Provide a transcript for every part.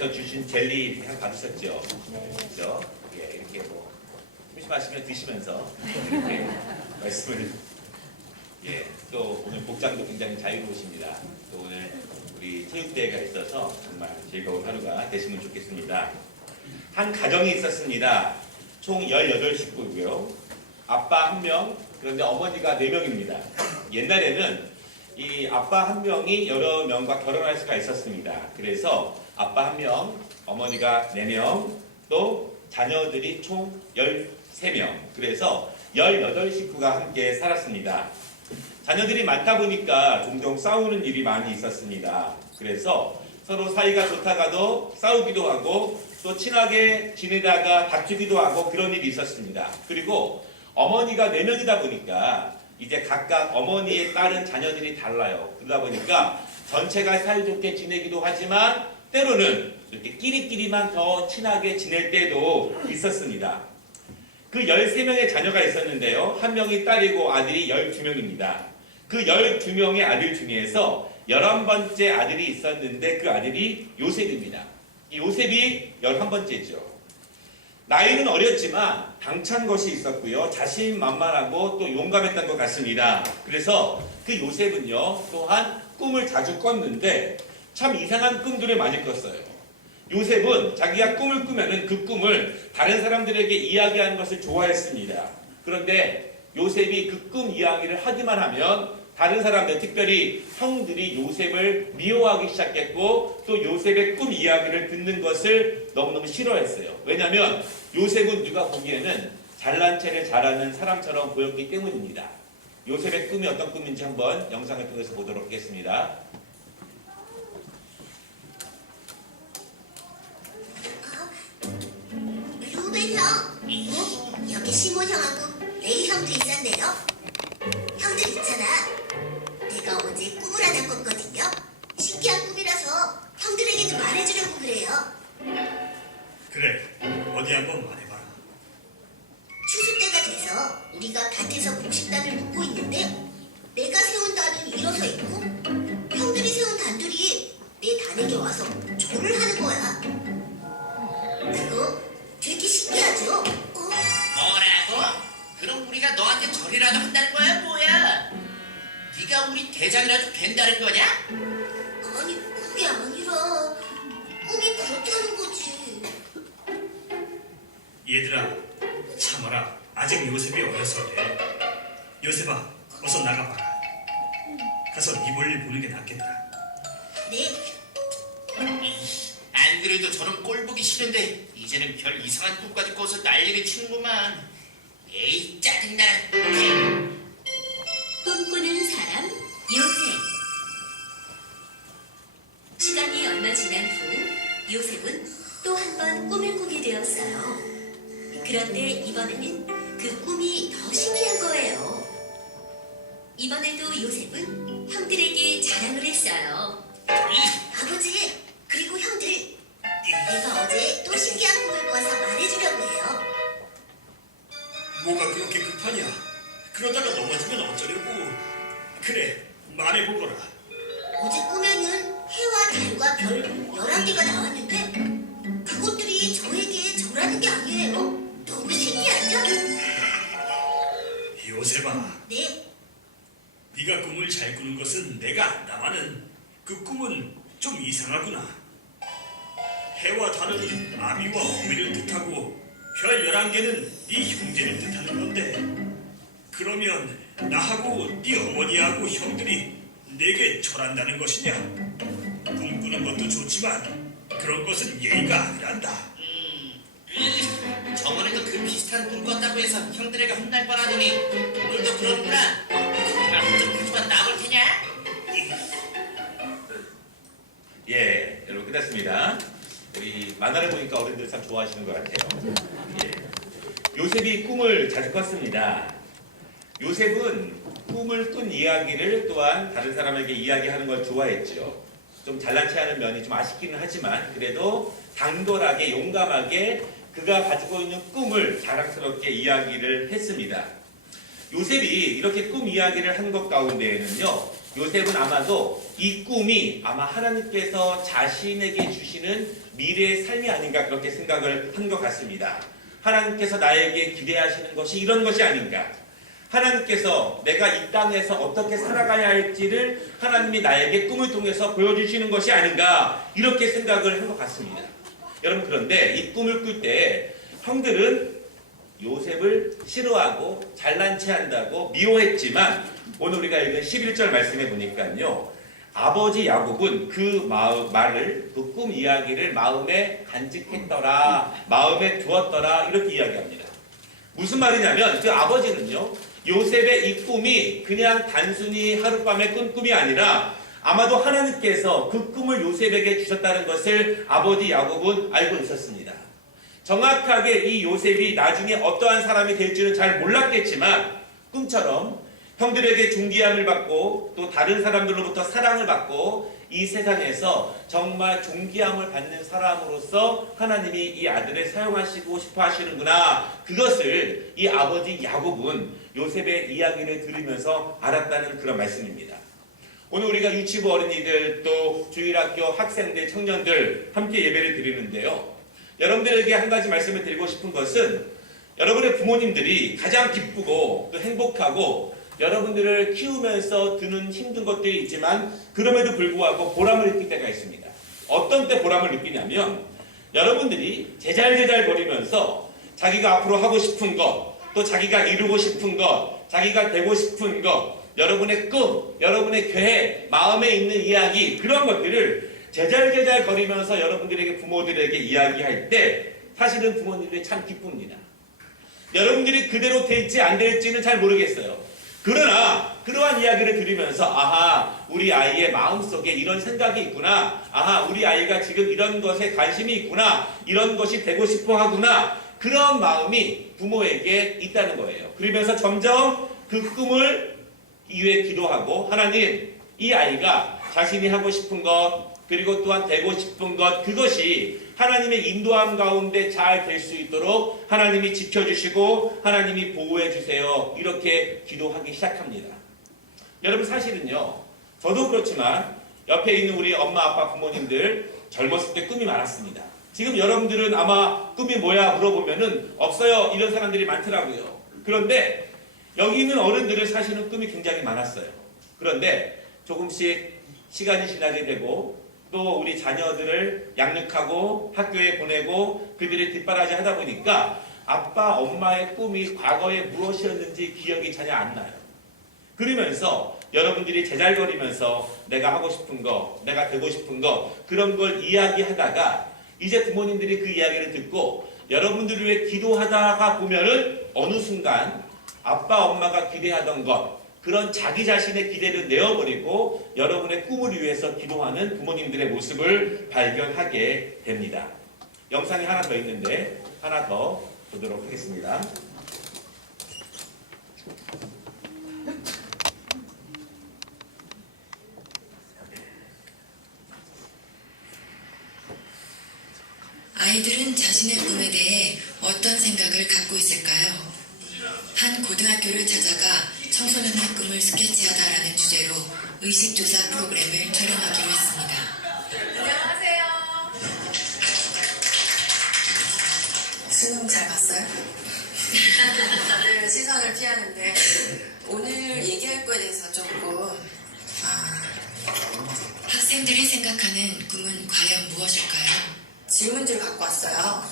어머니께서 주신 젤리 이렇게 받으셨죠? 네. 그렇죠? 예, 이렇게 뭐 심심하시면 드시면서 이렇게 말씀을 예, 또 오늘 복장도 굉장히 자유로우십니다. 또 오늘 우리 체육대회가 있어서 정말 즐거운 하루가 되시면 좋겠습니다. 한 가정이 있었습니다. 총 18식구고요. 아빠 1명, 그런데 어머니가 4명입니다. 옛날에는 이 아빠 1명이 여러 명과 결혼할 수가 있었습니다. 그래서 아빠 1명, 어머니가 4명, 또 자녀들이 총 13명. 그래서 18식구가 함께 살았습니다. 자녀들이 많다 보니까 종종 싸우는 일이 많이 있었습니다. 그래서 서로 사이가 좋다가도 싸우기도 하고 또 친하게 지내다가 다투기도 하고 그런 일이 있었습니다. 그리고 어머니가 4명이다 보니까 이제 각각 어머니에 따른 자녀들이 달라요. 그러다 보니까 전체가 사이좋게 지내기도 하지만 때로는 이렇게 끼리끼리만 더 친하게 지낼 때도 있었습니다. 그 13명의 자녀가 있었는데요. 한 명이 딸이고 아들이 12명입니다. 그 12명의 아들 중에서 11번째 아들이 있었는데 그 아들이 요셉입니다. 이 요셉이 11번째죠. 나이는 어렸지만 당찬 것이 있었고요. 자신만만하고 또 용감했던 것 같습니다. 그래서 그 요셉은요. 또한 꿈을 자주 꿨는데 참 이상한 꿈들을 많이 꿨어요. 요셉은 자기가 꿈을 꾸면은 그 꿈을 다른 사람들에게 이야기하는 것을 좋아했습니다. 그런데 요셉이 그 꿈 이야기를 하기만 하면 다른 사람들, 특별히 형들이 요셉을 미워하기 시작했고 또 요셉의 꿈 이야기를 듣는 것을 너무너무 싫어했어요. 왜냐하면 요셉은 누가 보기에는 잘난 체를 잘하는 사람처럼 보였기 때문입니다. 요셉의 꿈이 어떤 꿈인지 한번 영상을 통해서 보도록 하겠습니다. 루벤 형, 여기 시몬 형하고 레이 형도 있었네요. 형들 있잖아. 내가 어제 꿈을 하나 꿨거든요. 신기한 꿈이라서 형들에게도 말해주려고 그래요. 그래, 어디 한번 말해봐라. 추수 때가 돼서 우리가 밭에서 곡식단을 묶고 있는데 내가 세운 단은 일어서 있고 형들이 세운 단들이 내 단에게 와서 절을 하는 거야. 그거 되게 신기하죠? 뭐라고? 그럼 우리가 너한테 절이라도 한다는 거야 뭐야? 네가 우리 대장이라도 된다는 거냐? 아니 그게 아니라 꿈이 그렇다는 거지. 얘들아, 참아라. 아직 요셉이 어려서 그래. 요셉아, 어서 나가봐라. 가서 네 볼일 보는 게 낫겠다. 네. 안 그래도 저는 꼴 보기 싫은데 이제는 별 이상한 꿈까지 꿔서 난리를 치는구만. 에이 짜증나. 꿈꾸는 사람 요셉. 시간이 얼마 지난 후 요셉은 또 한 번 꿈을 꾸게 되었어요. 그런데 이번에는 그 꿈이 더 신기한 거예요. 이번에도 요셉은 형들에게 자랑을 했어요. 아버지, 그리고 형들, 내가 어제 또 신기한 꿈을 꿔서 말해주려고 해요. 뭐가 그렇게 급하냐? 그러다가 넘어지면 어쩌려고? 그래, 말해보거라. 어제 꿈에는 해와 달과 별 11개가 나왔는데 그것들이 저에게 절하는 게 아니에요. 너무 신기하죠? 요셉아, 네, 네가 꿈을 잘 꾸는 것은 내가 안다마는 그 꿈은 좀 이상하구나. 해와 달은 아비와 어미를 뜻하고 별 11개는 네 형제를 뜻하는 건데 그러면 나하고 네 어머니하고 형들이 내게 절한다는 것이냐? 꿈꾸는 것도 좋지만 그런 것은 예의가 아니란다. 저번에도 그 비슷한 꿈 꿨다고 해서 형들에게 혼날 뻔하더니 오늘도 그러는구나. 정말 좀 하지만 나볼 테냐? 예, 여러분 끝났습니다. 우리 만화를 보니까 어른들 참 좋아하시는 것 같아요. 예. 요셉이 꿈을 자주 꿨습니다. 요셉은 꿈을 꾼 이야기를 또한 다른 사람에게 이야기하는 걸 좋아했죠. 좀 잘난 체하는 면이 좀 아쉽기는 하지만 그래도 당돌하게 용감하게 그가 가지고 있는 꿈을 자랑스럽게 이야기를 했습니다. 요셉이 이렇게 꿈 이야기를 한 것 가운데에는요, 요셉은 아마도 이 꿈이 아마 하나님께서 자신에게 주시는 미래의 삶이 아닌가 그렇게 생각을 한 것 같습니다. 하나님께서 나에게 기대하시는 것이 이런 것이 아닌가. 하나님께서 내가 이 땅에서 어떻게 살아가야 할지를 하나님이 나에게 꿈을 통해서 보여주시는 것이 아닌가 이렇게 생각을 한 것 같습니다. 여러분 그런데 이 꿈을 꿀 때 형들은 요셉을 싫어하고 잘난 체 한다고 미워했지만 오늘 우리가 읽은 11절 말씀해 보니까요. 아버지 야곱은 그 말을 그 꿈 이야기를 마음에 간직했더라. 마음에 두었더라. 이렇게 이야기합니다. 무슨 말이냐면 그 아버지는요. 요셉의 이 꿈이 그냥 단순히 하룻밤에 꾼 꿈이 아니라 아마도 하나님께서 그 꿈을 요셉에게 주셨다는 것을 아버지 야곱은 알고 있었습니다. 정확하게 이 요셉이 나중에 어떠한 사람이 될지는 잘 몰랐겠지만 꿈처럼 형들에게 존귀함을 받고 또 다른 사람들로부터 사랑을 받고 이 세상에서 정말 존귀함을 받는 사람으로서 하나님이 이 아들을 사용하시고 싶어 하시는구나. 그것을 이 아버지 야곱은 요셉의 이야기를 들으면서 알았다는 그런 말씀입니다. 오늘 우리가 유치부 어린이들 또 주일학교 학생들 청년들 함께 예배를 드리는데요. 여러분들에게 한 가지 말씀을 드리고 싶은 것은 여러분의 부모님들이 가장 기쁘고 또 행복하고 여러분들을 키우면서 드는 힘든 것들이 있지만 그럼에도 불구하고 보람을 느낄 때가 있습니다. 어떤 때 보람을 느끼냐면 여러분들이 제잘제잘 거리면서 자기가 앞으로 하고 싶은 것, 또 자기가 이루고 싶은 것, 자기가 되고 싶은 것, 여러분의 꿈, 여러분의 계획, 마음에 있는 이야기 그런 것들을 제잘제잘 거리면서 여러분들에게 부모들에게 이야기할 때 사실은 부모님들이 참 기쁩니다. 여러분들이 그대로 될지 안 될지는 잘 모르겠어요. 그러나 그러한 이야기를 들으면서 아하 우리 아이의 마음속에 이런 생각이 있구나. 아하 우리 아이가 지금 이런 것에 관심이 있구나. 이런 것이 되고 싶어 하구나. 그런 마음이 부모에게 있다는 거예요. 그러면서 점점 그 꿈을 위해 기도하고 하나님 이 아이가 자신이 하고 싶은 것 그리고 또한 되고 싶은 것 그것이 하나님의 인도함 가운데 잘 될 수 있도록 하나님이 지켜주시고 하나님이 보호해 주세요. 이렇게 기도하기 시작합니다. 여러분 사실은요. 저도 그렇지만 옆에 있는 우리 엄마 아빠 부모님들 젊었을 때 꿈이 많았습니다. 지금 여러분들은 아마 꿈이 뭐야 물어보면은 없어요. 이런 사람들이 많더라고요. 그런데 여기 있는 어른들은 사실은 꿈이 굉장히 많았어요. 그런데 조금씩 시간이 지나게 되고 또 우리 자녀들을 양육하고 학교에 보내고 그들을 뒷바라지 하다 보니까 아빠 엄마의 꿈이 과거에 무엇이었는지 기억이 전혀 안 나요. 그러면서 여러분들이 제잘거리면서 내가 하고 싶은 거 내가 되고 싶은 거 그런 걸 이야기하다가 이제 부모님들이 그 이야기를 듣고 여러분들을 위해 기도하다가 보면은 어느 순간 아빠 엄마가 기대하던 것 그런 자기 자신의 기대를 내어버리고 여러분의 꿈을 위해서 기도하는 부모님들의 모습을 발견하게 됩니다. 영상이 하나 더 있는데 하나 더 보도록 하겠습니다. 아이들은 자신의 꿈에 대해 어떤 생각을 갖고 있을까요? 한 고등학교를 찾아가 청소년의 꿈을 스케치하다라는 주제로 의식조사 프로그램을 촬영하기로 했습니다. 안녕하세요. 수능 잘 봤어요? 다들 시선을 피하는데 오늘 얘기할 거에 대해서 조금 학생들이 생각하는 꿈은 과연 무엇일까요? 질문지를 갖고 왔어요.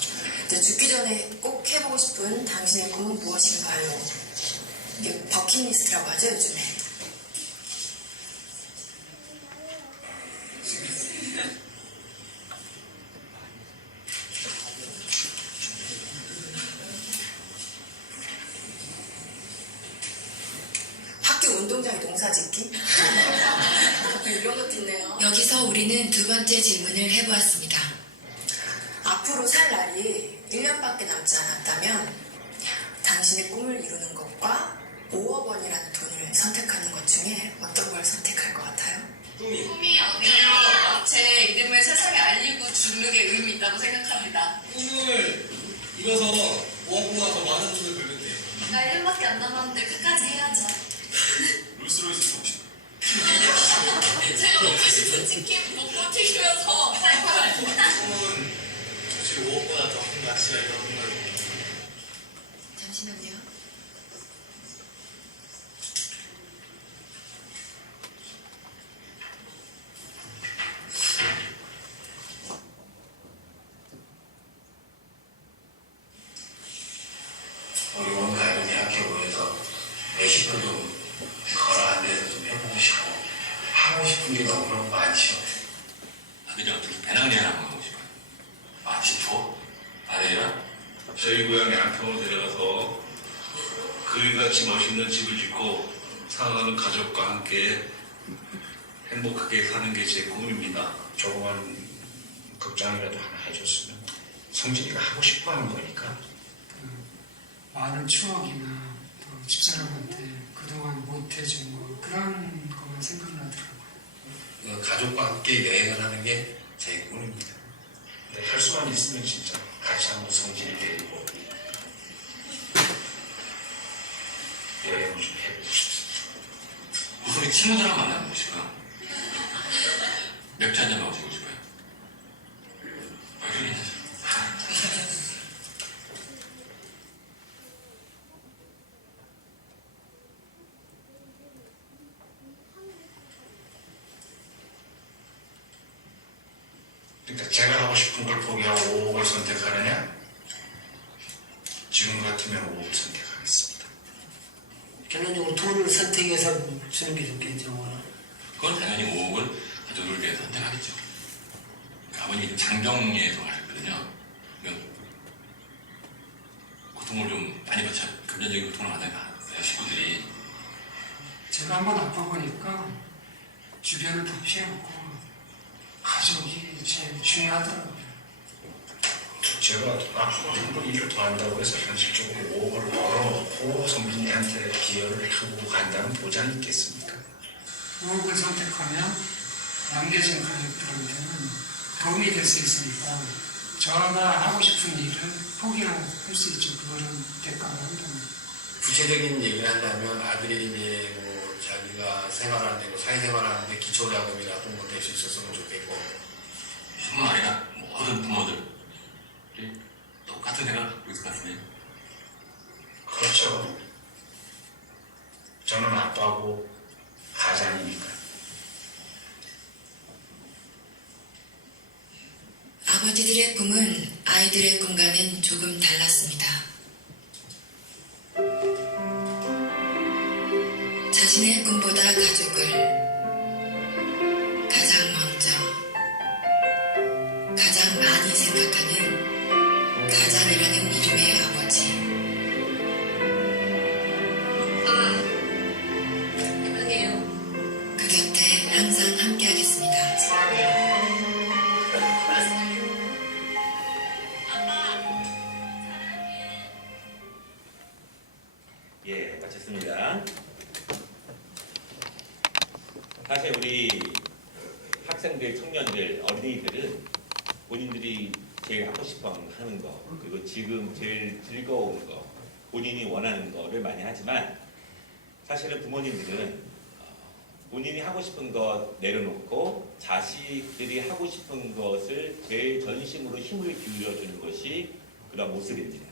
죽기 전에 꼭 해보고 싶은 당신의 꿈은 무엇인가요? 이게 버킷리스트라고 하죠, 요즘에. 학교 운동장에 농사 짓기? 이런 것도 있네요. 여기서 우리는 두 번째 질문을 해보았습니다. 앞으로 살 날이 1년밖에 남지 않았다면 당신의 꿈을 이루는 것과 5억 원이라는 돈을 선택하는 것 중에 어떤 걸 선택할 것 같아요? 꿈이요. 제 이름을 세상에 알리고 주는 게 의미 있다고 생각합니다. 꿈을 이뤄서 5억보다 더 많은 돈을 벌면 돼요. 나 1년밖에 안 남았는데 끝까지 해야죠. 롤스로이스 사고 싶어. 제가 먹고 싶은 치킨 먹고 튀기면서 살 거예요. 꿈은 솔직히 5억보다 더 큰 가치가 있다고 생각해요. 잠시만요. 우리 온 가족이 함께 모여서 외식도 좀 걸어간 데서 좀 해보고 싶고 하고 싶은 게 너무너무 많지요. 아들이랑 둘이 배낭여행 한번 가고 싶어요. 마치포? 아들이랑? 저희 고향 양평으로 데려가서 그림같이 멋있는 집을 짓고 사랑하는 가족과 함께 행복하게 사는 게 제 꿈입니다. 조그만 극장이라도 하나 해줬으면 성진이가 하고 싶어 하는 거니까. 많은 추억이나 또 집사람한테 그동안 못해준 뭐 그런 것만 생각나더라고요. 가족과 함께 여행을 하는 게 제 꿈입니다. 근데 할 수만 있으면 진짜 같이 한번 성진이 데리고 여행을 좀 해보고 싶습니다. 우리 친구들랑 만나보고 싶어요. 맥주 한잔 마시고 싶어요. 왜 그러냐? 그러니까 제가 하고 싶은 걸 포기하고 5억을 선택하느냐? 지금 같으면 5억 선택하겠습니다. 결론적으로 돈을 선택해서 주는 게 좋겠죠. 그건 당연히 5억을 가족을 위해서 선택하겠죠. 아버님이 장정리에서 가셨거든요. 고통을 좀 많이 받죠. 금전적인 고통을 받아요, 식구들이. 제가 한번 아파보니까 주변을 다 피해놓고 가족이 제일 중요하더라고요. 제가 앞으로 일을 더 한다고 해서 현실적으로 5억을 벌어놓고 성빈이한테 기여를 하고 간다는 보장이 있겠습니까? 5억을 선택하면 남겨진 가족들한테는 도움이 될 수 있으니까 저가 하고 싶은 일을 포기할 수 있죠. 그거는 대가가 한다면. 구체적인 얘기를 한다면 아들이 이제 뭐 자기가 생활하는데 뭐 사회생활하는데 기초자금이 같은 거 될 수 있었으면 좋겠고. 뿐만 아니라 모든 부모들이 똑같은 생각을 갖고 있을 것 같은데요. 그렇죠. 저는 아빠고 가장이니까. 아버지들의 꿈은 아이들의 꿈과는 조금 달랐습니다. 자신의 꿈보다 가족을 가장 먼저, 가장 많이 생각하는 가장이라는 이름의 아버지. 사랑해요. 그 곁에 항상 함께하겠습니다. 사랑해요. 예, 마쳤습니다. 사실 우리 학생들, 청년들, 어린이들은 본인들이 제일 하고 싶어 하는 거, 그리고 지금 제일 즐거운 거, 본인이 원하는 거를 많이 하지만 사실은 부모님들은 본인이 하고 싶은 것 내려놓고 자식들이 하고 싶은 것을 제일 전심으로 힘을 기울여주는 것이 그런 모습입니다.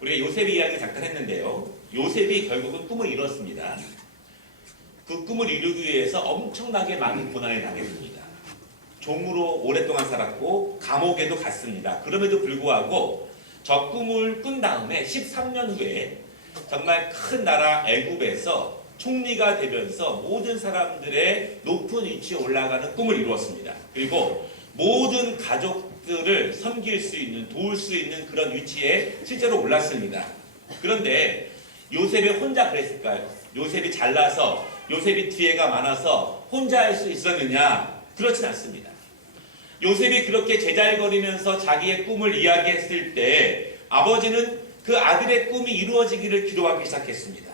우리가 요셉 이야기 잠깐 했는데요. 요셉이 결국은 꿈을 이뤘습니다. 그 꿈을 이루기 위해서 엄청나게 많은 고난을 당했습니다. 종으로 오랫동안 살았고 감옥에도 갔습니다. 그럼에도 불구하고 저 꿈을 꾼 다음에 13년 후에 정말 큰 나라 애굽에서 총리가 되면서 모든 사람들의 높은 위치에 올라가는 꿈을 이루었습니다. 그리고 모든 가족들을 섬길 수 있는, 도울 수 있는 그런 위치에 실제로 올랐습니다. 그런데 요셉이 혼자 그랬을까요? 요셉이 잘나서, 요셉이 뒤에가 많아서 혼자 할 수 있었느냐? 그렇진 않습니다. 요셉이 그렇게 제잘거리면서 자기의 꿈을 이야기했을 때 아버지는 그 아들의 꿈이 이루어지기를 기도하기 시작했습니다.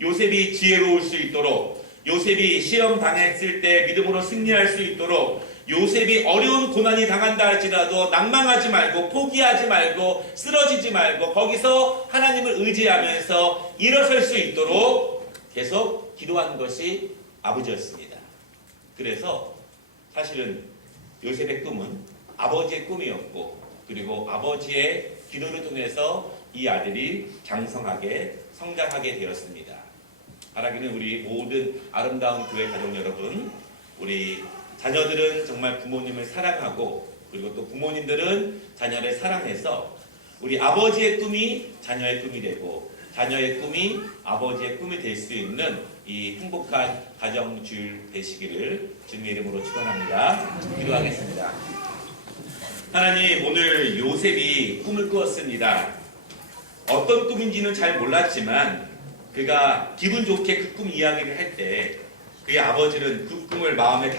요셉이 지혜로울 수 있도록, 요셉이 시험 당했을 때 믿음으로 승리할 수 있도록, 요셉이 어려운 고난이 당한다 할지라도 낭망하지 말고 포기하지 말고 쓰러지지 말고 거기서 하나님을 의지하면서 일어설 수 있도록 계속 기도하는 것이 아버지였습니다. 그래서 사실은 요셉의 꿈은 아버지의 꿈이었고, 그리고 아버지의 기도를 통해서 이 아들이 장성하게 성장하게 되었습니다. 바라기는 우리 모든 아름다운 교회 가족 여러분, 우리 자녀들은 정말 부모님을 사랑하고, 그리고 또 부모님들은 자녀를 사랑해서 우리 아버지의 꿈이 자녀의 꿈이 되고, 자녀의 꿈이 아버지의 꿈이 될 수 있는 이 행복한 가정주일 되시기를 주님의 이름으로 축원합니다. 기도하겠습니다. 하나님, 오늘 요셉이 꿈을 꾸었습니다. 어떤 꿈인지는 잘 몰랐지만 그가 기분 좋게 그 꿈 이야기를 할 때 그의 아버지는 그 꿈을 마음에 담아